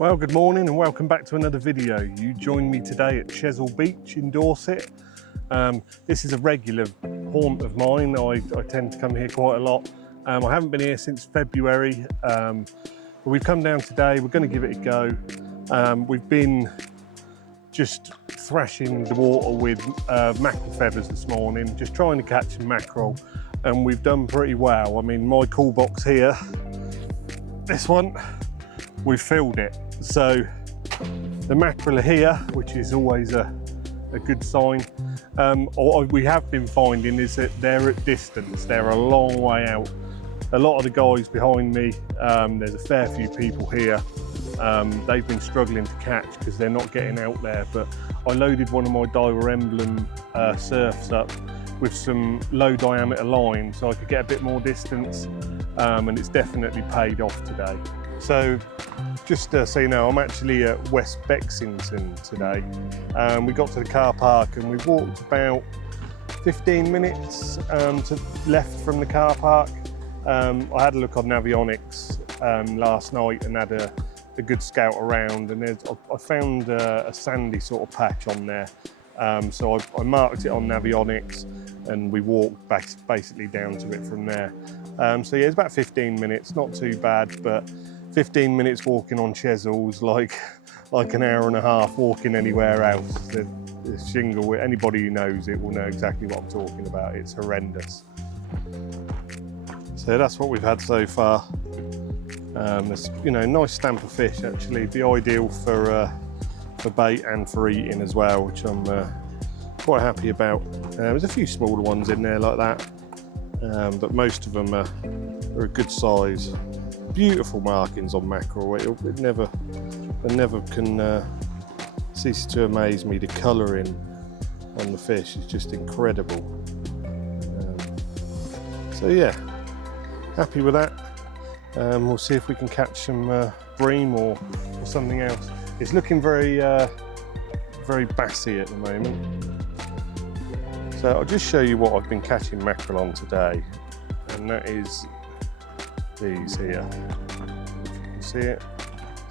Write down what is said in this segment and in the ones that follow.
Well, good morning and welcome back to another video. You joined me today at Chesil Beach in Dorset. This is a regular haunt of mine. I tend to come here quite a lot. I haven't been here since February, but we've come down today. We're going to give it a go. We've been just thrashing the water with mackerel feathers this morning, just trying to catch some mackerel, and we've done pretty well. I mean, my call box here, this one, we've filled it. So the mackerel are here, which is always a good sign. What we have been finding is that they're at distance. They're a long way out. A lot of the guys behind me, there's a fair few people here. They've been struggling to catch because they're not getting out there. But I loaded one of my Diver Emblem surfs up with some low diameter line so I could get a bit more distance, and it's definitely paid off today. So just so you know, I'm actually at West Bexington today. We got to the car park and we walked about 15 minutes to left from the car park. I had a look on Navionics last night and had a good scout around, and I found a sandy sort of patch on there. So I marked it on Navionics and we walked basically down to it from there. So yeah, it's about 15 minutes, not too bad, but 15 minutes walking on Chesil's like an hour and a half walking anywhere else. The shingle, anybody who knows it will know exactly what I'm talking about. It's horrendous. So that's what we've had so far. It's, you know, nice stamp of fish actually. Be ideal for bait and for eating as well, which I'm quite happy about. There's a few smaller ones in there like that, but most of them are a good size. Beautiful markings on mackerel. It never can cease to amaze me. The colouring on the fish is just incredible. So yeah, happy with that. We'll see if we can catch some bream or something else. It's looking very bassy at the moment. So I'll just show you what I've been catching mackerel on today, and that is these here. If you can see it.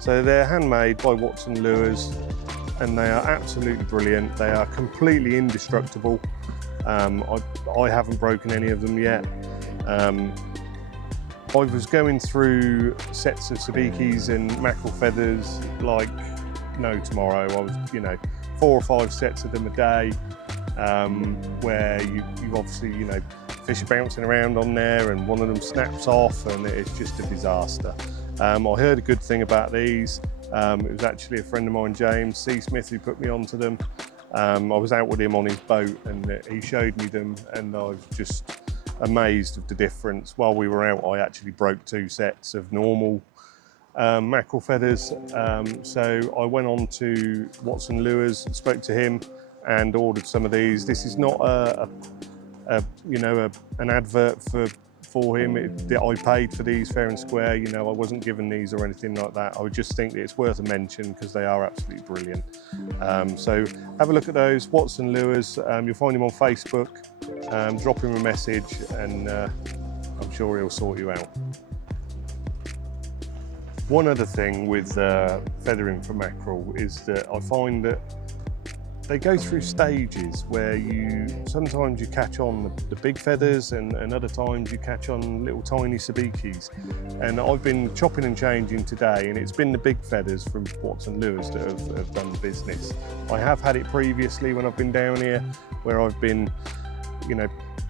So they're handmade by Watson Lures, and they are absolutely brilliant. They are completely indestructible. I haven't broken any of them yet. I was going through sets of sabikis and mackerel feathers like no tomorrow. I was, 4 or 5 sets of them a day, where you obviously, fish are bouncing around on there and one of them snaps off and it's just a disaster. I heard a good thing about these. It was actually a friend of mine, James C. Smith, who put me onto them. I was out with him on his boat and he showed me them, and I was just amazed of the difference. While we were out, I actually broke 2 sets of normal mackerel feathers. So I went on to Watson Lures, spoke to him and ordered some of these. This is not an advert for him. I paid for these fair and square. I wasn't given these or anything like that. I would just think that it's worth a mention because they are absolutely brilliant. So have a look at those, Watson Lures. You'll find him on Facebook. Drop him a message and I'm sure he'll sort you out. One other thing with feathering for mackerel is that I find that they go through stages where sometimes you catch on the big feathers and other times you catch on little tiny sabikis. And I've been chopping and changing today, and it's been the big feathers from Watson Lures that have done the business. I have had it previously when I've been down here, where I've been,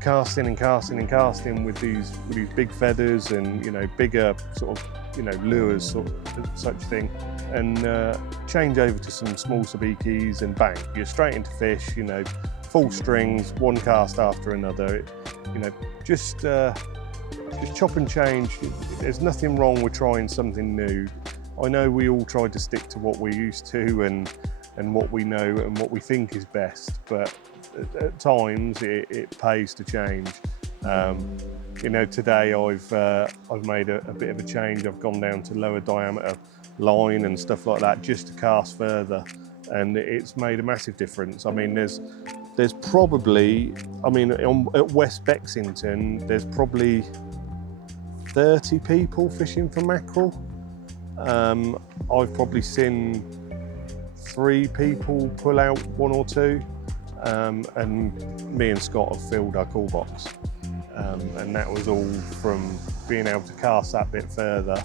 casting and casting and casting with these big feathers and bigger sort of lures or such thing, and change over to some small sabikis and bang, you're straight into fish. Full strings, one cast after another. Just chop and change. There's nothing wrong with trying something new. I know we all try to stick to what we're used to and what we know and what we think is best, but at times it pays to change. Today I've made a bit of a change. I've gone down to lower diameter line and stuff like that just to cast further, and it's made a massive difference. I mean, there's probably, at West Bexington, there's probably 30 people fishing for mackerel. I've probably seen 3 people pull out 1 or 2, and me and Scott have filled our call box, and that was all from being able to cast that bit further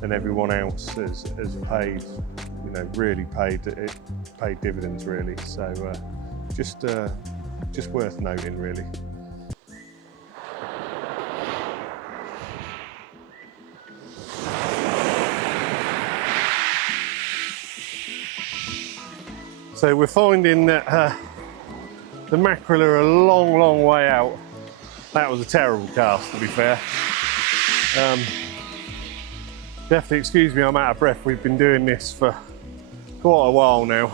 than everyone else has paid. You know, really paid dividends really. So just worth noting really. So we're finding that the mackerel are a long way out. That was a terrible cast, to be fair. Definitely excuse me, I'm out of breath. We've been doing this for quite a while now.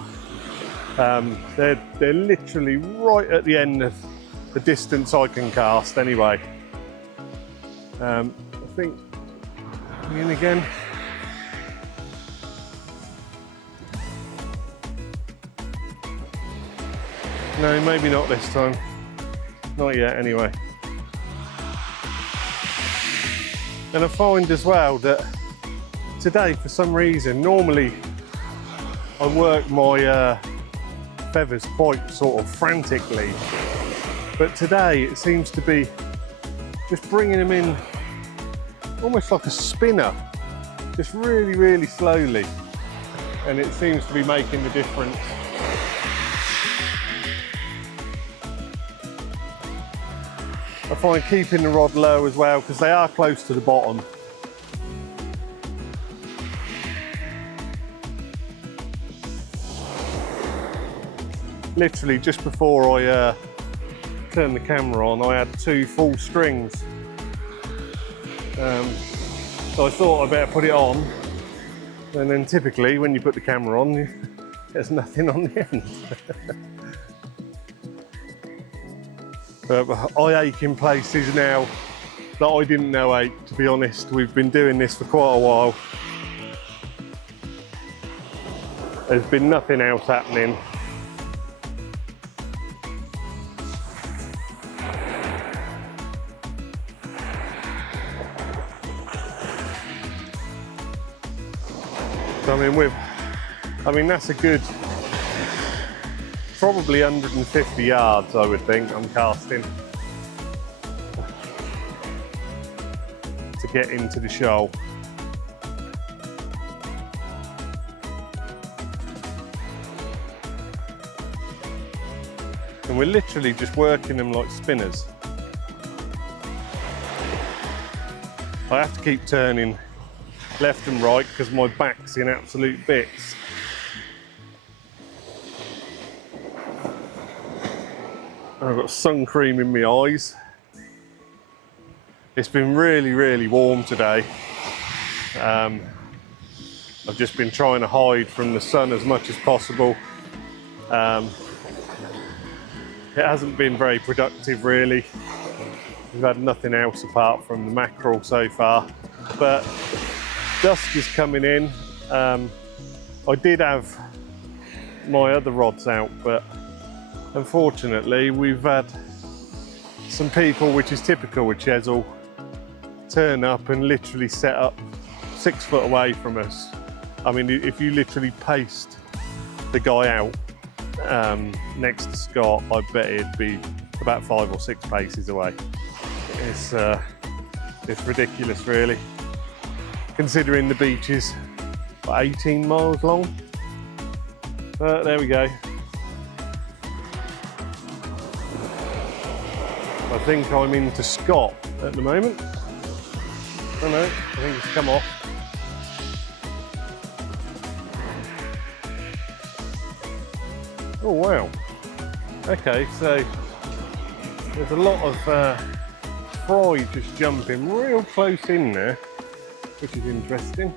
They're literally right at the end of the distance I can cast anyway. I think in again. No, maybe not this time. Not yet anyway. And I find as well that today, for some reason, normally I work my feathers quite sort of frantically, but today it seems to be just bringing them in almost like a spinner, just really slowly, and it seems to be making the difference. I find keeping the rod low as well, because they are close to the bottom. Literally just before I turned the camera on, I had 2 full strings. So I thought I'd better put it on, and then typically when you put the camera on, there's nothing on the end. I ache in places now that I didn't know ache, to be honest. We've been doing this for quite a while. There's been nothing else happening. So, I mean that's a good, probably 150 yards, I would think, I'm casting to get into the shoal. And we're literally just working them like spinners. I have to keep turning left and right because my back's in absolute bits. I've got sun cream in my eyes. It's been really warm today. I've just been trying to hide from the sun as much as possible. It hasn't been very productive really. We've had nothing else apart from the mackerel so far, but dusk is coming in. I did have my other rods out, but unfortunately we've had some people, which is typical with Chesil, turn up and literally set up 6 foot away from us. I mean, if you literally paced the guy out next to Scott, I bet it'd be about 5 or 6 paces away. It's ridiculous really, considering the beach is 18 miles long. But there we go. I think I'm into Scott at the moment. Oh no, I think it's come off. Oh wow. Okay, so there's a lot of fry just jumping real close in there, which is interesting.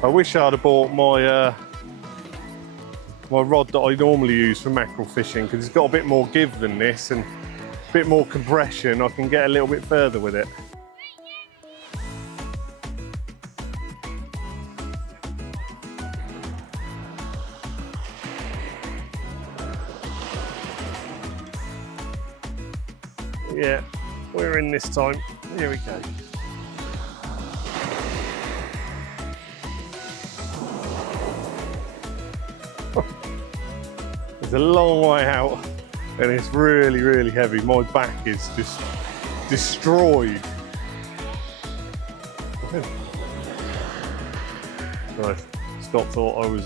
I wish I'd have bought my my rod that I normally use for mackerel fishing, because it's got a bit more give than this, and bit more compression, I can get a little bit further with it. Yeah, we're in this time. Here we go. It's a long way out and it's really, really heavy. My back is just destroyed. Right, Scott thought I was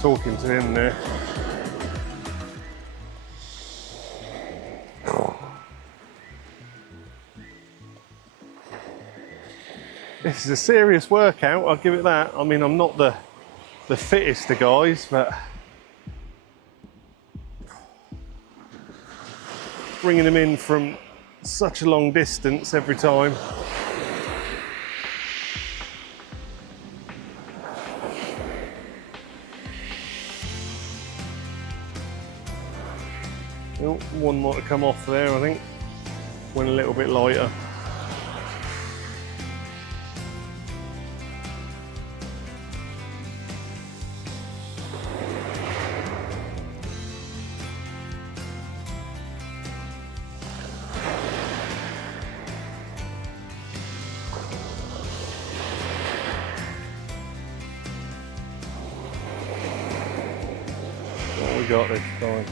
talking to him there. This is a serious workout, I'll give it that. I mean, I'm not the fittest of guys, but bringing them in from such a long distance every time. Oh, one might have come off there, I think. Went a little bit lighter. What we got this time?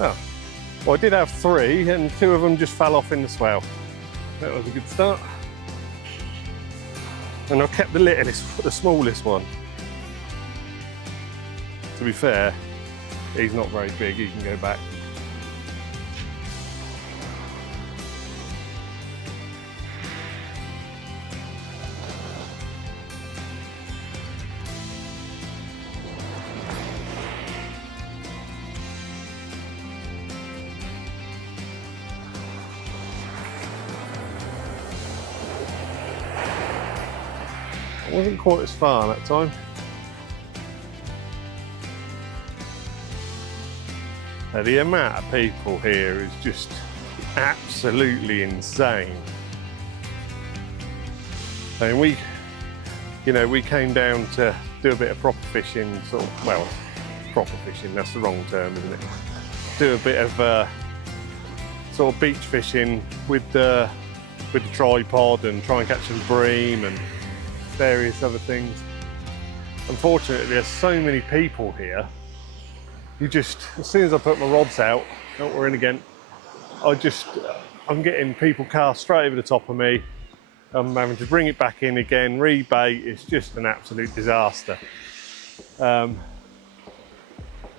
Oh, well, I did have 3 and 2 of them just fell off in the swell. That was a good start. And I kept the littlest, the smallest one. To be fair, he's not very big, he can go back. It wasn't quite as far that time. Now, the amount of people here is just absolutely insane. And we came down to do a bit of proper fishing, sort of, well, proper fishing, that's the wrong term, isn't it? Do a bit of sort of beach fishing with the tripod and try and catch some bream and various other things. Unfortunately, there's so many people here. You just, as soon as I put my rods out, oh, we're in again, I'm getting people cast straight over the top of me. I'm having to bring it back in again, rebait. It's just an absolute disaster. So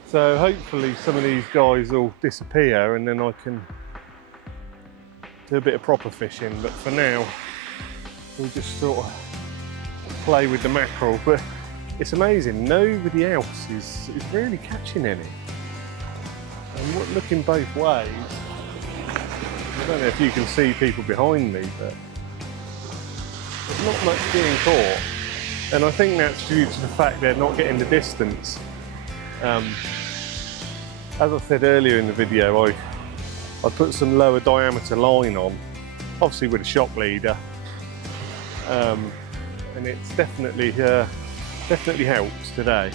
hopefully some of these guys will disappear and then I can do a bit of proper fishing. But for now, we'll just sort of play with the mackerel. But it's amazing, nobody else is really catching any. And looking both ways, I don't know if you can see people behind me, but there's not much being caught. And I think that's due to the fact they're not getting the distance. As I said earlier in the video, I put some lower diameter line on, obviously with a shock leader. And it's definitely helps today.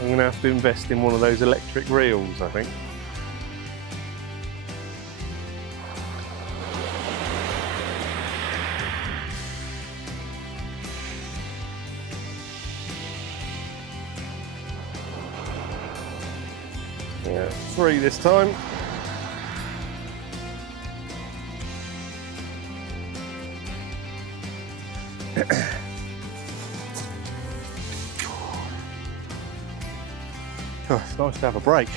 I'm going to have to invest in one of those electric reels, I think. Yeah, 3 this time. Oh, it's nice to have a break.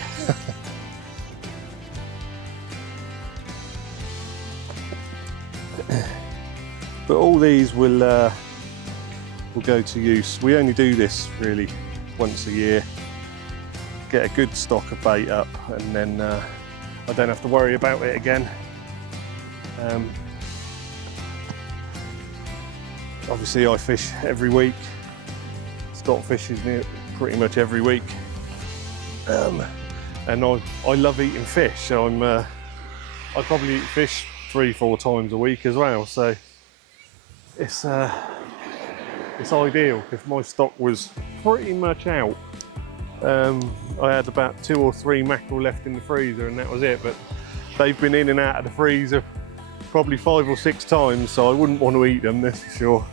But all these will go to use. We only do this really once a year. Get a good stock of bait up, and then I don't have to worry about it again. Obviously I fish every week. Scott fishes pretty much every week. And I love eating fish, so I probably eat fish 3-4 times a week as well. So it's ideal because my stock was pretty much out. I had about 2 or 3 mackerel left in the freezer, and that was it. But they've been in and out of the freezer probably 5 or 6 times, so I wouldn't want to eat them, that's for sure.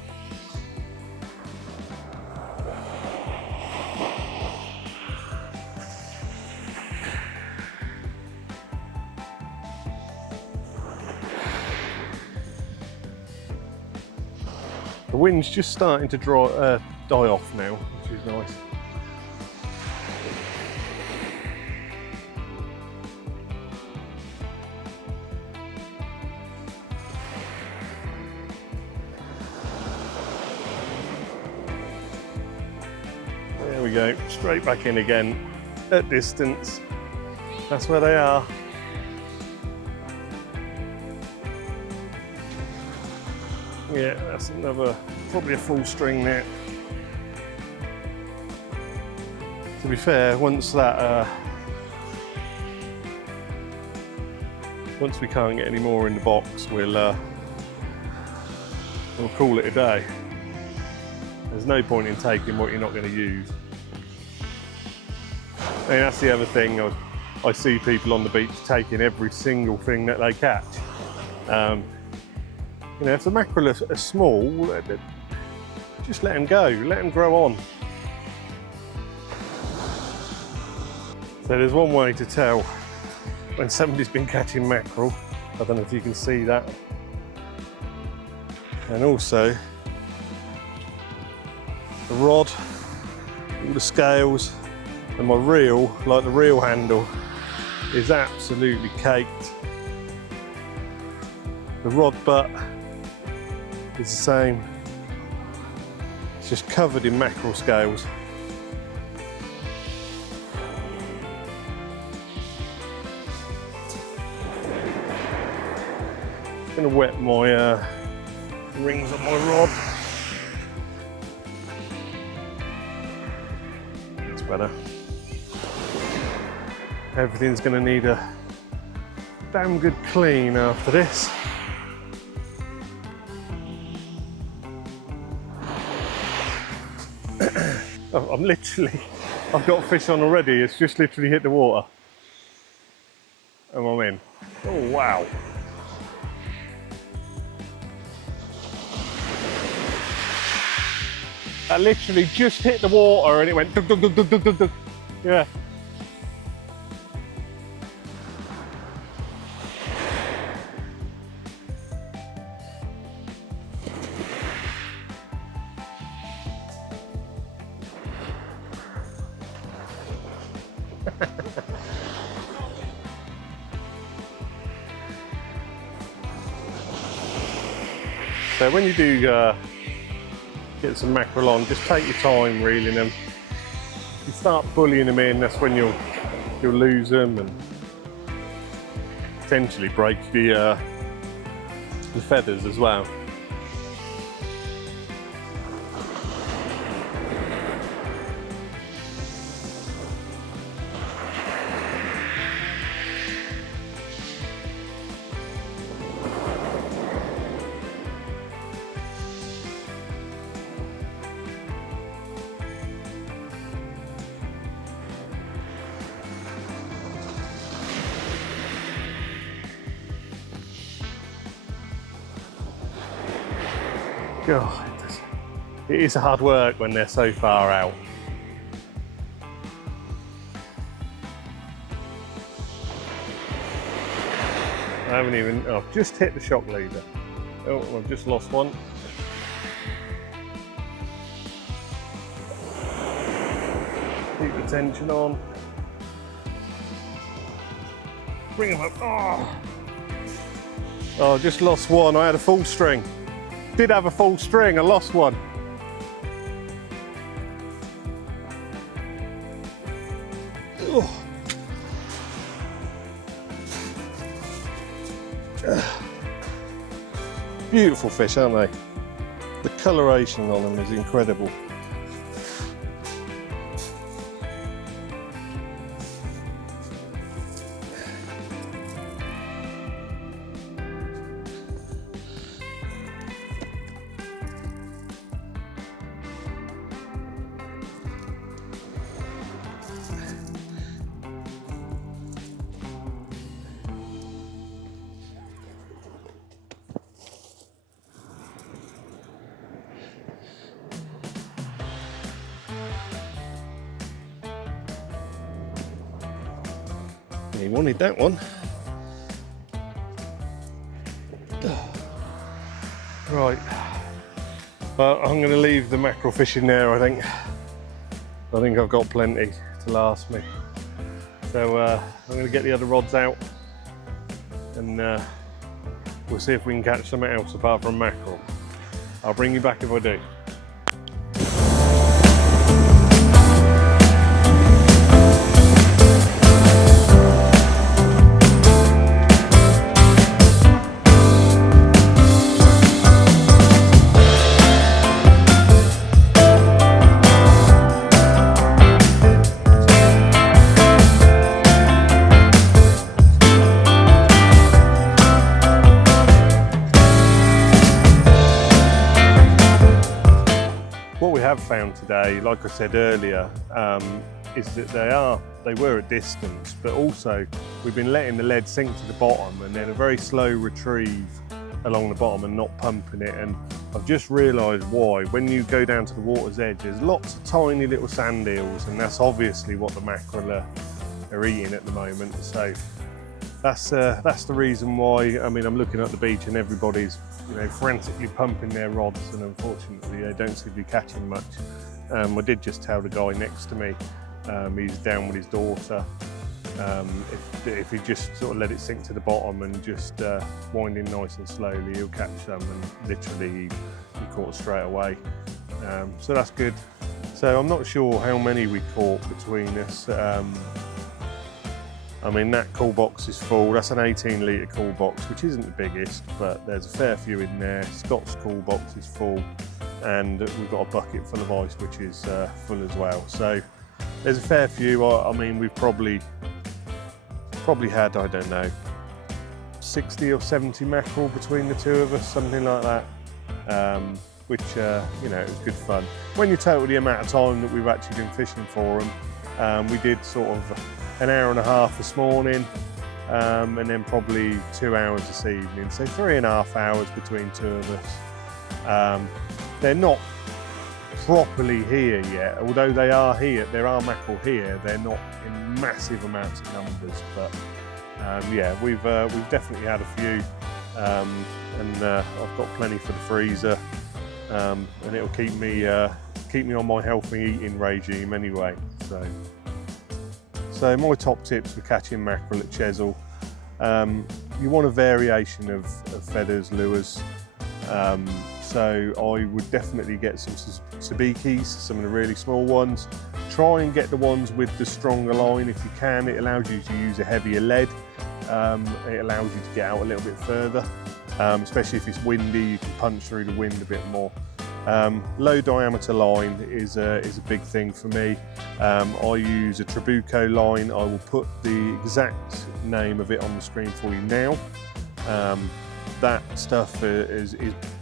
The wind's just starting to die off now, which is nice. There we go, straight back in again at distance. That's where they are. Yeah, that's another, probably a full string net. To be fair, once we can't get any more in the box, we'll call it a day. There's no point in taking what you're not going to use. I mean, that's the other thing. I see people on the beach taking every single thing that they catch. You know, if the mackerel are small, just let them go, let them grow on. So there's one way to tell when somebody's been catching mackerel. I don't know if you can see that. And also the rod, all the scales, and my reel, like the reel handle, is absolutely caked. The rod butt is the same. It's just covered in mackerel scales. I'm going to wet my rings on my rod. That's better. Everything's going to need a damn good clean after this. I've got fish on already. It's just literally hit the water. And I'm in. Oh, wow. I literally just hit the water and it went dug, dug, dug, dug, dug, dug, dug. Yeah. So when you do get some mackerel on, just take your time reeling them. If you start bullying them in, that's when you'll lose them and potentially break the feathers as well. God, it is hard work when they're so far out. I've just hit the shock leader. Oh, I've just lost one. Keep the tension on. Bring them up. Oh, I just lost one. I had a full string. Did have a full string, I lost one. Beautiful fish, aren't they? The coloration on them is incredible. He wanted that one. Right, but I'm going to leave the mackerel fishing there. I think I've got plenty to last me. So I'm going to get the other rods out, and we'll see if we can catch something else apart from mackerel. I'll bring you back if I do. Found today, like I said earlier, is that they were at distance, but also we've been letting the lead sink to the bottom and then a very slow retrieve along the bottom and not pumping it. And I've just realised why. When you go down to the water's edge, there's lots of tiny little sand eels, and that's obviously what the mackerel are eating at the moment. So that's the reason why. I mean, I'm looking at the beach and everybody's, you know, frantically pumping their rods, and unfortunately they don't seem to be catching much. I did just tell the guy next to me, he's down with his daughter, if he just sort of let it sink to the bottom and just wind in nice and slowly, he'll catch some, and literally he caught straight away. So that's good. So I'm not sure how many we caught between us. I mean, that cool box is full. That's an 18-litre cool box, which isn't the biggest, but there's a fair few in there. Scott's cool box is full, and we've got a bucket full of ice, which is full as well. So there's a fair few. I mean, we've probably had, I don't know, 60 or 70 mackerel between the two of us, something like that. Which, you know, it was good fun. When you total the amount of time that we've actually been fishing for them, we did sort of an hour and a half this morning, and then probably 2 hours this evening, so 3.5 hours between two of us. They're not properly here yet, although they are here. There are mackerel here. They're not in massive amounts of numbers, but yeah, we've definitely had a few, and I've got plenty for the freezer, and it'll keep me on my healthy eating regime anyway. So my top tips for catching mackerel at Chesil: you want a variation of feathers, lures. So I would definitely get some sabikis, some of the really small ones. Try and get the ones with the stronger line if you can. It allows you to use a heavier lead. It allows you to get out a little bit further, especially if it's windy. You can punch through the wind a bit more. Low diameter line is a big thing for me. I use a Trabuco line. I will put the exact name of it on the screen for you now. That stuff has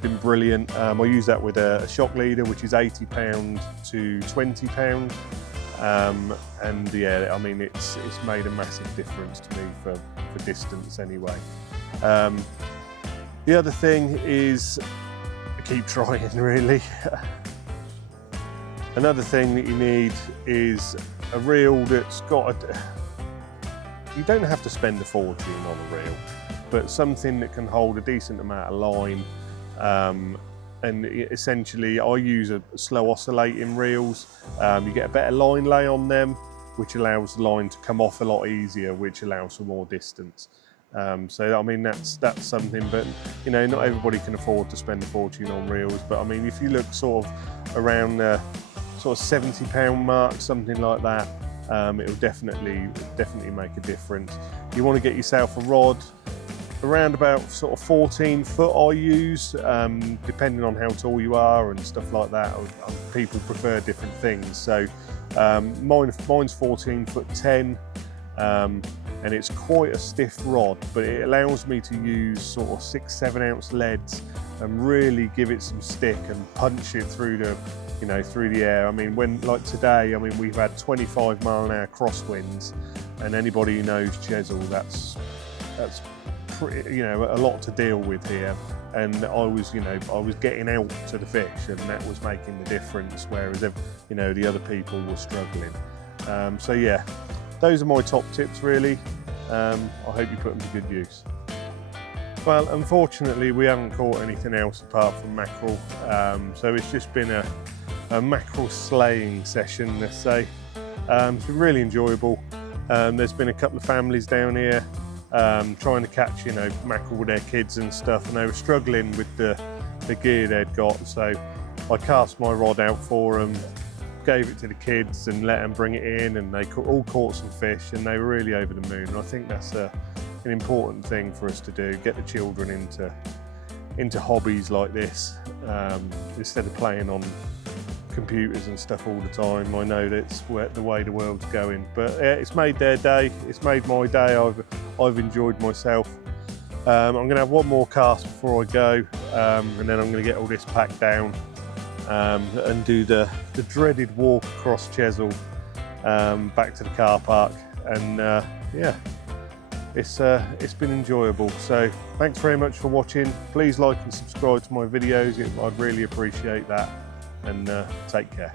been brilliant. I use that with a shock leader, which is £80 to £20. And yeah, I mean, it's made a massive difference to me for distance anyway. The other thing is, keep trying, really. Another thing that you need is a reel that's got you don't have to spend a fortune on a reel, but something that can hold a decent amount of line. And essentially I use a slow oscillating reels. You get a better line lay on them, which allows the line to come off a lot easier, which allows for more distance. So I mean, that's something, but you know, not everybody can afford to spend a fortune on reels. But I mean, if you look sort of around the sort of £70 mark, something like that, it'll definitely make a difference. You want to get yourself a rod around about sort of 14 foot I use, depending on how tall you are and stuff like that. People prefer different things. So mine's 14 foot 10. And it's quite a stiff rod, but it allows me to use sort of 6-7 ounce leads and really give it some stick and punch it through the, you know, through the air. I mean, like today, I mean, we've had 25 mile/hour crosswinds, and anybody who knows Chesil, that's pretty, you know, a lot to deal with here. And I was getting out to the fish, and that was making the difference, whereas, you know, the other people were struggling. So yeah, those are my top tips, really. I hope you put them to good use. Well, unfortunately we haven't caught anything else apart from mackerel, so it's just been a mackerel slaying session, let's say. It's been really enjoyable. There's been a couple of families down here trying to catch, you know, mackerel with their kids and stuff, and they were struggling with the gear they'd got, so I cast my rod out for them, gave it to the kids and let them bring it in, and they all caught some fish and they were really over the moon. And I think that's an important thing for us to do, get the children into hobbies like this, instead of playing on computers and stuff all the time. I know that's the way the world's going, but it's made their day, it's made my day. I've enjoyed myself. I'm going to have one more cast before I go, and then I'm going to get all this packed down and do the dreaded walk across Chesil back to the car park. And yeah, it's been enjoyable. So thanks very much for watching. Please like and subscribe to my videos. I'd really appreciate that, and take care.